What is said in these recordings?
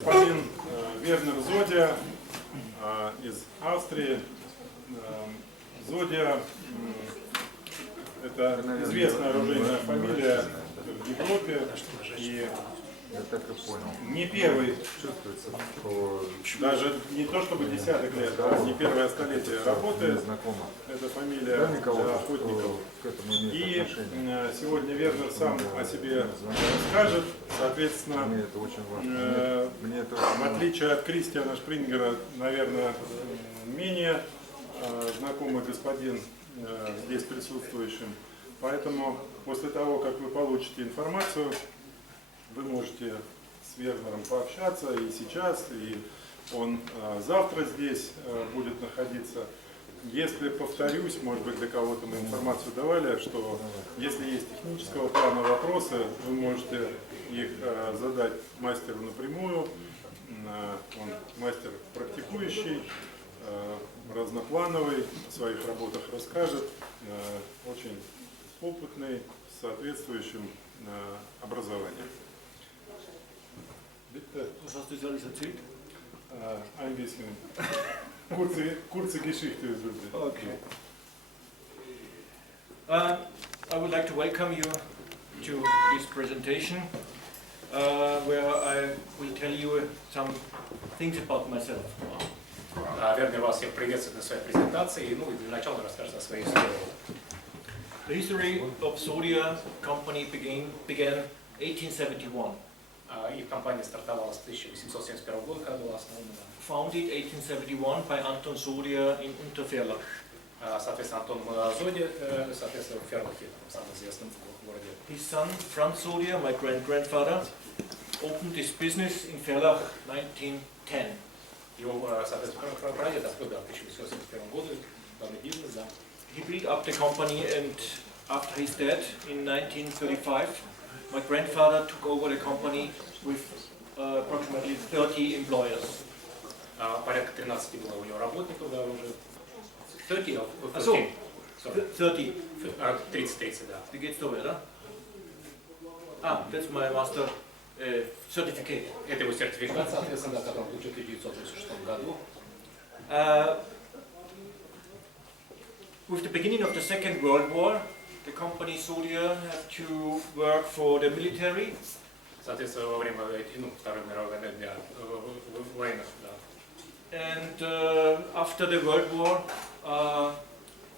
Господин Вернер Зодиа из Австрии. Зодиа – это известная оружейная фамилия в Европе, и я так и понял. Не первый, Чувствуется, что даже не то чтобы десяток лет, а не первое столетие работает. Это фамилия для охотников. И сегодня Вернер сам о себе расскажет. Соответственно, мне это очень важно. В отличие от Кристиана Шпрингера, наверное, менее знакомый господин здесь присутствующим. Поэтому после того, как вы получите информацию, вы можете с Вернером пообщаться и сейчас, и он завтра здесь будет находиться. Если повторюсь, может быть, для кого-то мы информацию давали, что если есть технического плана вопросы, вы можете их задать мастеру напрямую. Он мастер практикующий, разноплановый, о своих работах расскажет, очень опытный, с соответствующим образованием. Bitte. Was hast du jetzt alles erzählt? Ein bisschen. Kurze Geschichte. Okay. I would like to welcome you to this presentation where I will tell you some things about myself. Вернер вас всех приветствует на своей презентации. Ну и для начала расскажет о своей истории. The history of Sodia company began 1871. Их компания стартовала с 1871 года, когда была основана. Founded 1871 by Anton Sodia in Unterfährlach. Соответственно, Антон Зодиа, соответственно, в Ферлахе, самым известным в городе. His son, Franz Sodia, my grandfather, opened this business in Ferlach 1910. Его, соответственно, прадед открыл в 1871 году данный бизнес, да. He built up the company, and after his death in 1935, my grandfather took over the company with approximately 30 employers. Порядка 13 было у него работников, да, уже. 30? 30, да. Wie geht's da weiter? Ah, that's my master certificate. Это его сертификат, соответственно, который он получил в 1936 году. With the beginning of the Second World War, the company Sodia had to work for the military. Соответственно, во время Второй мировой войны для военных, да. And after the World War,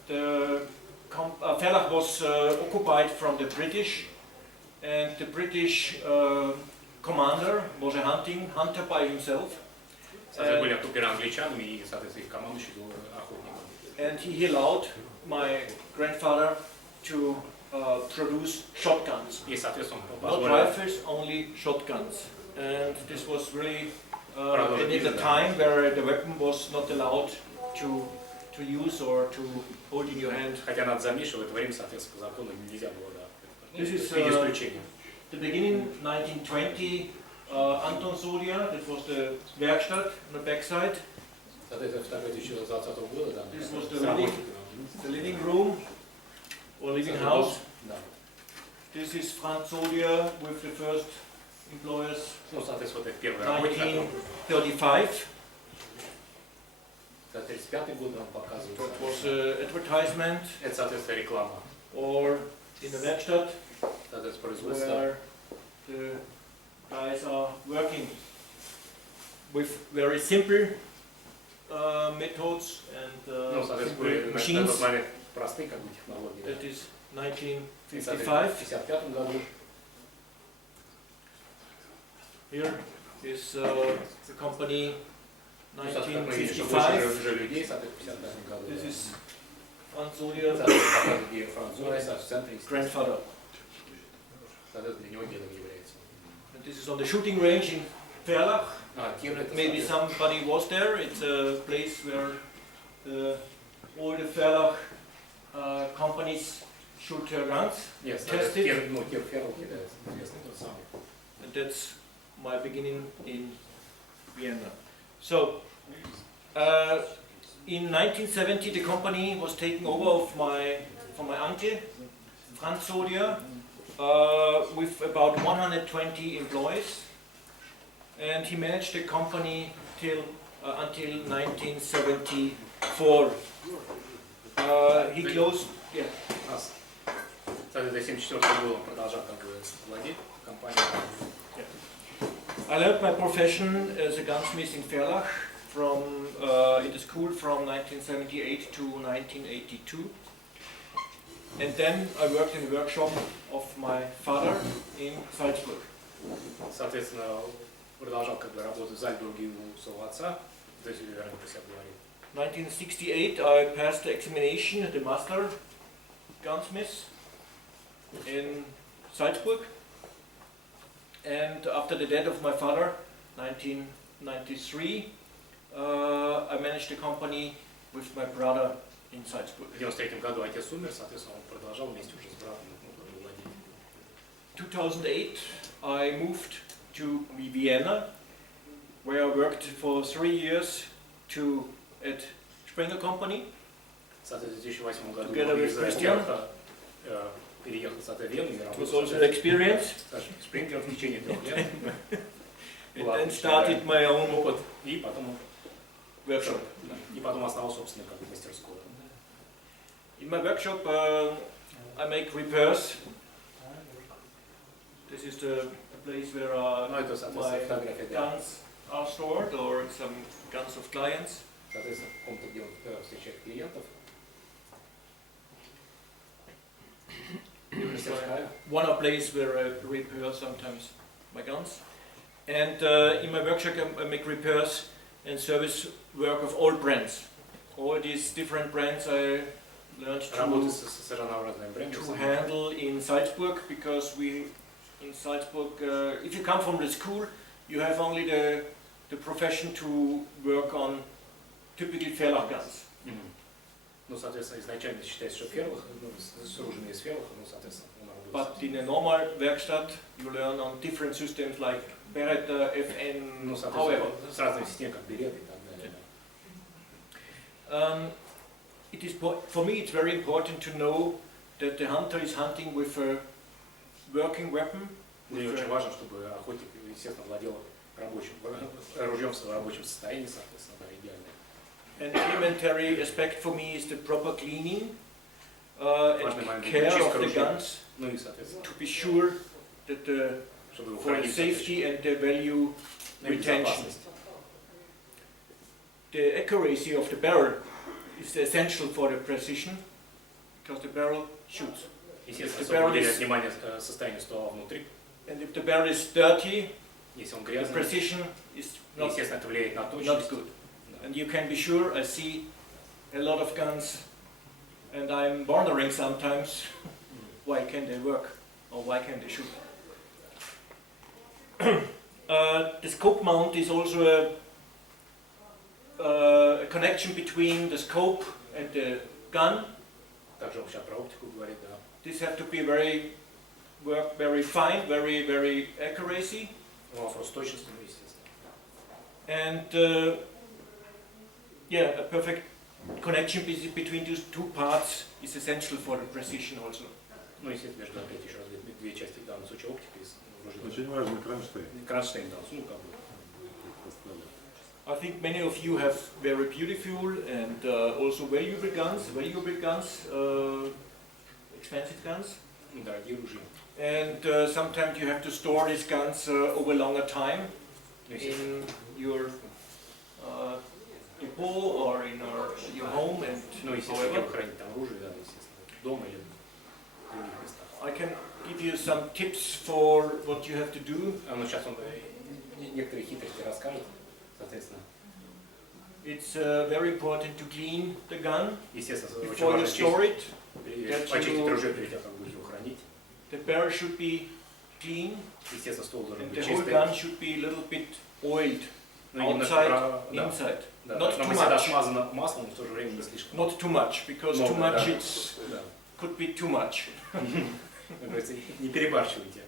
Ferlach was occupied from the British, and the British commander was a hunter by himself. Соответственно, были оккупированы англичанами, и, соответственно, их командующий был охотником. And he allowed my grandfather to produce shotguns. И, соответственно, Not rifles, only shotguns. And this was really at the time where the weapon was not allowed to use or to hold in your hand. Хотя надо заметить, что в это время, соответственно, по закону нельзя было, да. This is the beginning 1920. Anton Sodia, that was the Werkstatt on the backside. This was the living room or living house. This is Franz Sodia with the first employers. 1935. That was advertisement. Or in the Werkstatt where the guys are working with very simple methods and simple machines. That is 1955. Here is the company 1955. This is Franz Sodia, grandfather. And this is on the shooting range in Ferlach. Maybe somebody was there. It's a place where all the Ferlach companies shoot their guns, test it. And that's my beginning in Vienna. So, in 1970 the company was taken over from my uncle, Franz Sodia, with about 120 employees. and he managed the company till until 1974. He closed. Yeah. Кстати, до 1974 года он продолжал как бы владеть компанией. I learned my profession as a gunsmith in Verlach from in the school from 1978 to 1982, and then I worked in the workshop of my father in Salzburg. Соответственно, продолжал как бы работать в Зальцбурге у своего отца. Здесь Вернер про себя говорит. 1968 I passed the examination at the master gunsmith in Salzburg, and after the death of my father, 1993, I managed a company with my brother in Salzburg. В 1993 году отец умер, соответственно, он продолжал вместе уже с братом владеть. 2008 I moved to Vienna, where I worked for 3 years at Springer Company. Соответственно, в 2008 году Together with Christian. Переехал в Вену и It was работал also an experience. Спрингер в течение 3 лет. And then started my own опыт, и потом workshop. И потом основал собственную как бы мастерскую. In my workshop I make repairs. This is the place where Ну, это, соответственно, my фотография, да. guns are stored, or some guns of clients. Соответственно, в комнате, где он встречает клиентов. One a place where I repair sometimes my guns. And in my workshop I make repairs and service work of all brands. All these different brands I learned to handle in Salzburg, because in Salzburg, if you come from the school, you have only the profession to work on typical Verlag guns. Ну, соответственно, изначально считается, что ферлах, с оружиями из ферлаха, ну, соответственно, он But in a normal Werkstatt, you learn on different systems like Beretta, FN, ну, however. с разными системами, как береты и так далее. It is for me it's very important to know that the hunter is hunting with a working weapon. Мне очень важно, чтобы охотник, естественно, владел оружием в своем рабочем состоянии, соответственно, да, идеально. An elementary aspect for me is the proper cleaning and care of the guns, Ну и, соответственно, to be sure that for the safety and the value retention. The accuracy of the barrel is essential for the precision, because the barrel shoots. Естественно, уделять внимание состоянию ствола внутри. And if the barrel is dirty, Если он the грязный, precision is not естественно, это влияет на not точность. good. And you can be sure, I see a lot of guns, and I'm wondering sometimes, why can't they work, or why can't they shoot? The scope mount is also a connection between the scope and the gun. Также он сейчас про оптику говорит, да. This have to be work very fine, very accuracy. Вопрос точности, ну, естественно. And yeah, a perfect connection between these two parts is essential for the precision also. Ну, естественно, между опять еще раз две части, в данном случае оптика и Очень важный кронштейн. кронштейн, да, ну, как бы. I think many of you have very beautiful and also valuable guns, expensive guns. Дорогие ружья. And sometimes you have to store these guns over a longer time in your depot or in your home and Ну, естественно, где хранить там оружие, да, естественно, дома или в других местах. I can give you some tips for what you have to do. Ну, сейчас он некоторые хитрости расскажет, соответственно. It's very important to clean the gun Естественно, очень before you важно store it. почистить оружие перед тем, как будете его хранить. The barrel should be clean, Естественно, ствол должен and быть the whole чистый. gun should be a little bit oiled, Ну, outside, inside. Да, Not но too мы всегда much. смазано маслом, в то же время не слишком. Not too much, because Много, too much да. it's Да. could be too much. Как говорится, не перебарщивайте.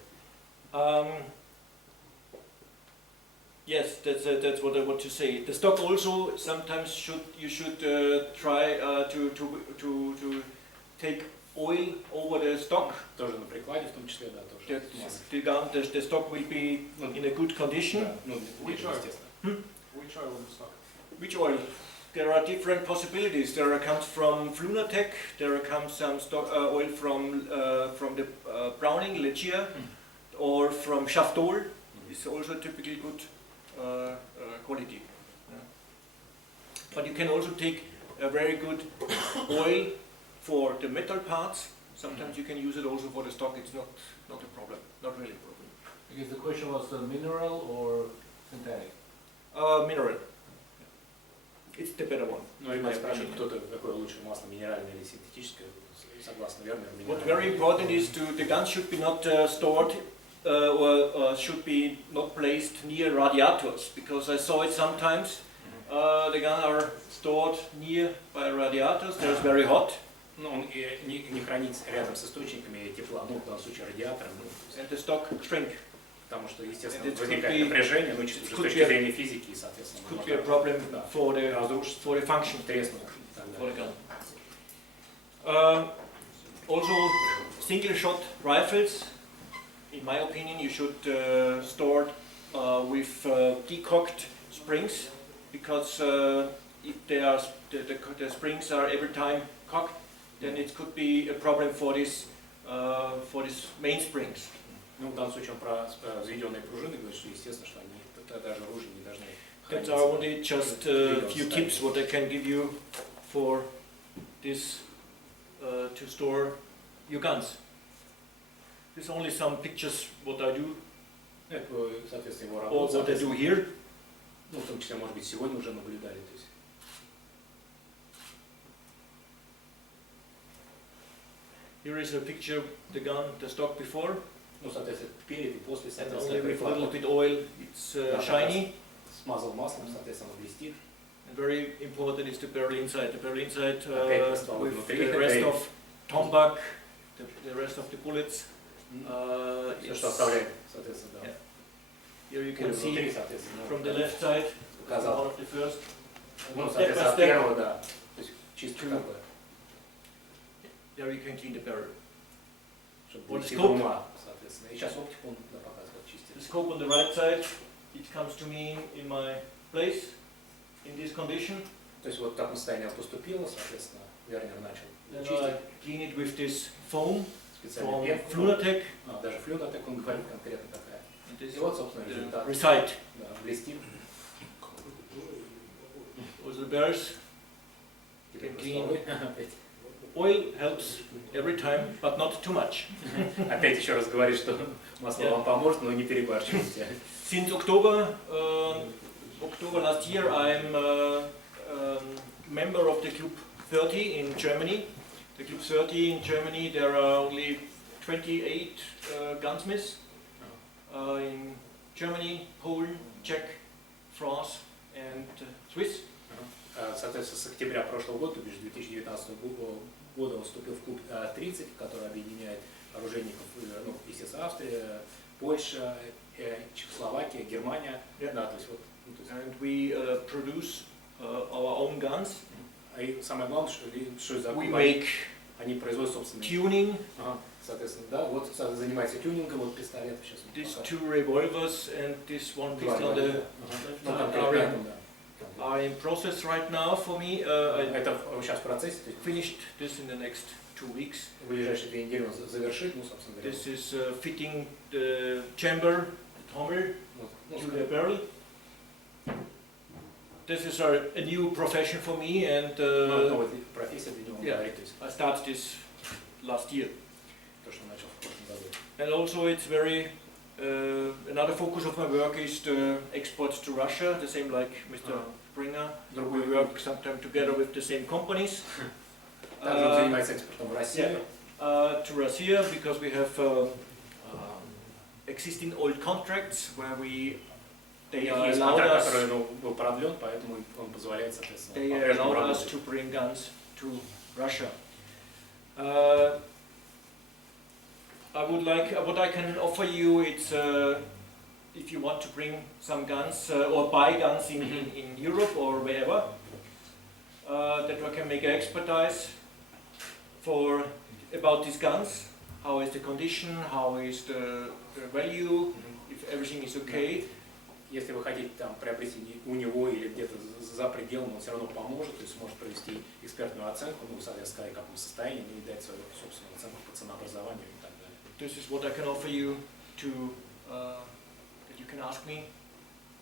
Yes, that's what I want to say. The stock also sometimes you should try to take oil over the stock. Тоже на прикладе, в том числе, да, тоже. That the stock will be in a good condition. Да, ну, естественно. Which oil in stock? Which oil? There are different possibilities. There comes from Flunatec. There comes some stock, oil from the Browning, Legia, or from Shaftol. It's also typically good quality. Yeah. But you can also take a very good oil for the metal parts. Sometimes you can use it also for the stock. It's not a problem, not really a problem. Because the question was mineral or synthetic? Mineral. It's the better one. Ну, и меня спрашивают, кто-то какое лучше масло, минеральное или синтетическое. Согласно Вернеру, What минеральное. very important is the guns should be not stored or should be not placed near radiators, because I saw it sometimes. The guns are stored near by radiators. There's very hot. Ну, он не хранить рядом с источниками тепла, ну, в данном случае радиатором. Ну, And the stock shrink. потому что, естественно, And it возникает could be- напряжение, ну, чисто с could точки be a- зрения физики, и, соответственно, Could be a problem да, for the разрушиться, function треснуть и так for the далее. gun. Also, single shot rifles. In my opinion, you should store with decocked springs, because if they are the springs are every time cocked, then it could be a problem for this main springs. Ну, в данном случае он про взведенные пружины говорит, что, естественно, что они даже оружие не должны That's храниться. only just a few tips what I can give you for this to store your guns. There's only some pictures what I do Это, соответственно, его or работа, what I do here. ну, в том числе, может быть, сегодня уже наблюдали. То есть, Here is a picture of the gun, the stock before, ну, соответственно, перед и после, and соответственно, only with a приклад little bit oil. It's shiny. смазал маслом, соответственно, блестит. And very important is the barrel inside. The barrel inside Опять раствор with внутри. the rest of tombak, the rest of the bullets. Все, что It's- оставляет, соответственно, да. Yeah. Here you Пуля can внутри, see соответственно, from the left side, one показал. of the first. Ну, Step соответственно, by от step, первого, да. То есть чисто как бы, there you can clean the barrel. чтобы Вот блестит скоп. ума, соответственно. И сейчас оптику он да, показывает, чистит. The scope on the right side, it comes to me in my place, in this condition. То есть вот в таком состоянии он поступило, соответственно, Вернер начал Then I чистить clean it with this foam специальный from пенку. Flunatec. Даже Флюнатек, он говорит конкретно какая. And this И вот, собственно, the результат. recite. Да, блестит. Also the barrels. Теперь Clean. второй. Опять. Oil helps every time, but not too much. Опять еще раз говорит, что масло вам поможет, но не перебарщивайте. Since October, October last year, I'm member of the Club 30 in Germany. The Club 30 in Germany, there are only 28 gunsmiths in Germany, Poland, Czech, France, and Swiss. Соответственно, с октября прошлого года, то бишь 2019 года, он вступил в клуб 30, который объединяет оружейников, ну, естественно, Австрия, Польша, Чехословакия, Германия. Yeah. Да, то есть вот, ну, то есть, And we produce our own guns. и самое главное, что за We клуб, make они производят собственные. tuning. Ага, соответственно, да, вот занимается тюнингом, вот пистолет сейчас. These two revolvers and this one pistol on the Ну, are конкретно, in, да. are in process right now for me. I Это сейчас в процессе, то есть finished this in the next 2 weeks. в ближайшие 2 недели он завершит, ну, собственно говоря. This is fitting the chamber, the Tommel, Вот, ну, to the barrel. This is a new profession for me, and новая профессия для него, yeah. говорит, то есть I started this last year. то, что начал в прошлом году. And also it's very, another focus of my work is the export to Russia, the same like Mr. Springer. We Другой work sometimes together with the same companies. Также он занимается экспортом в Россию. To Russia, because we have existing old contracts where they Есть allowed контракт, us, который был продлен, поэтому он позволяет, соответственно, they по-прежнему allowed us работать. to bring guns to Russia. I would like, what I can offer you, it's if you want to bring some guns or buy guns in Europe or wherever, that I can make an expertise for about these guns. How is the condition? How is the value? If everything is okay. Если вы хотите там приобрести у него или где-то за пределом, он все равно поможет, то есть сможет провести экспертную оценку, ну, соответственно, в каком состоянии, ну, и дать свою собственную оценку по ценообразованию и так далее. This is what I can offer you to, that you can ask me,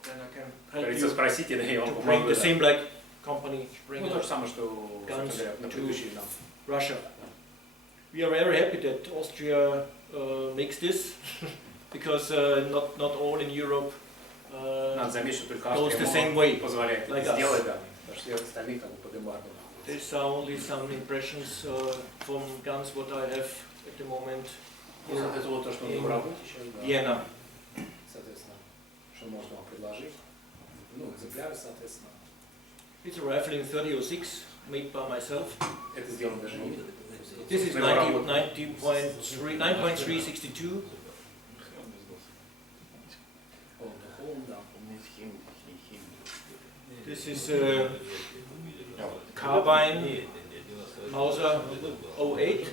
then I can help Говорится, you спросите, да, я to вам bring помогу. the same like company bring Ну, то же самое, что, guns собственно говоря, на to предыдущий нам. Russia. We are very happy that Austria makes this, because not all in Europe Надо заметить, что только goes the same Австрия way. позволяет like это us. сделать, да, потому что все остальные как бы под эмбарго. These are only some impressions from guns what I have at the moment Ну, это вот то, что он в работе сейчас, да. Vienna. Соответственно, что он может вам предложить. Ну, экземпляры, соответственно. It's a rifle in 3006 made by myself. Это сделано даже не. This is 9.362. This is a carbine Mauser 08,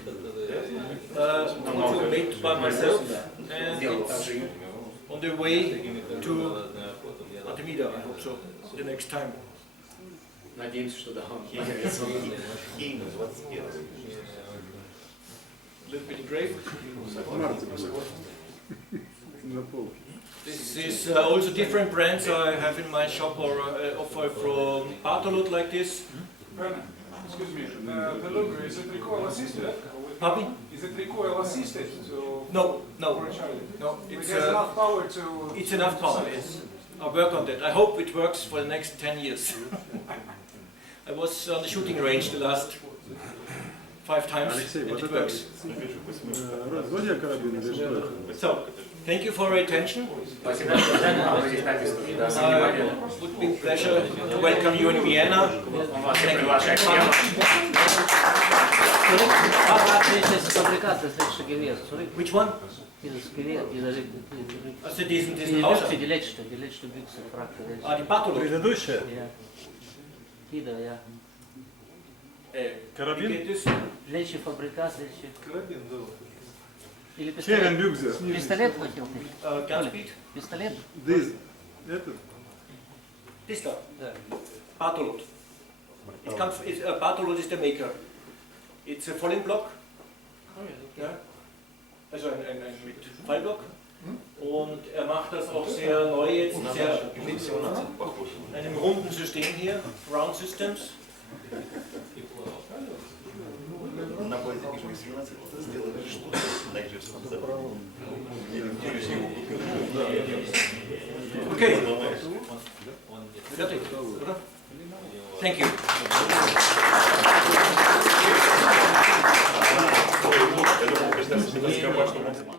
also made by myself, and it's on the way to Артемиде, I hope so, the next time. Надеемся, что да, он появится. Little bit engraved. This is also different brands I have in my shop or offer from Bartolot like this. Werner, excuse me, the logo, is it recoil assisted? Pardon? Is it recoil assisted to No, no, for a child? no. It has enough power to... It's enough power, yes. I'll work on that. I hope it works for the next 10 years. I was on the shooting range the last 5 times and it works. Зодиа карабин или что? So, thank you for your attention. Спасибо, что вы здесь написаны. Да, за внимание. It would be a pleasure to welcome you in Vienna. Он вас всех приглашает в Вену. Which one? Also diesen Ausschnitt. Ah, die Bartolot. Предыдущая? Wie Карабин? geht es? Карабин, да. Или пистолет? Пистолет хотел ты? Gunspeed? Пистолет? Дыз. Этот? This Bartolot. Bartolot is the maker. It's a falling block. Ja. Also ein mit Fallblock. Und macht das auch sehr neu jetzt, sehr mit einem runden System hier, Round Systems. Okay. Fertig, oder? Thank you.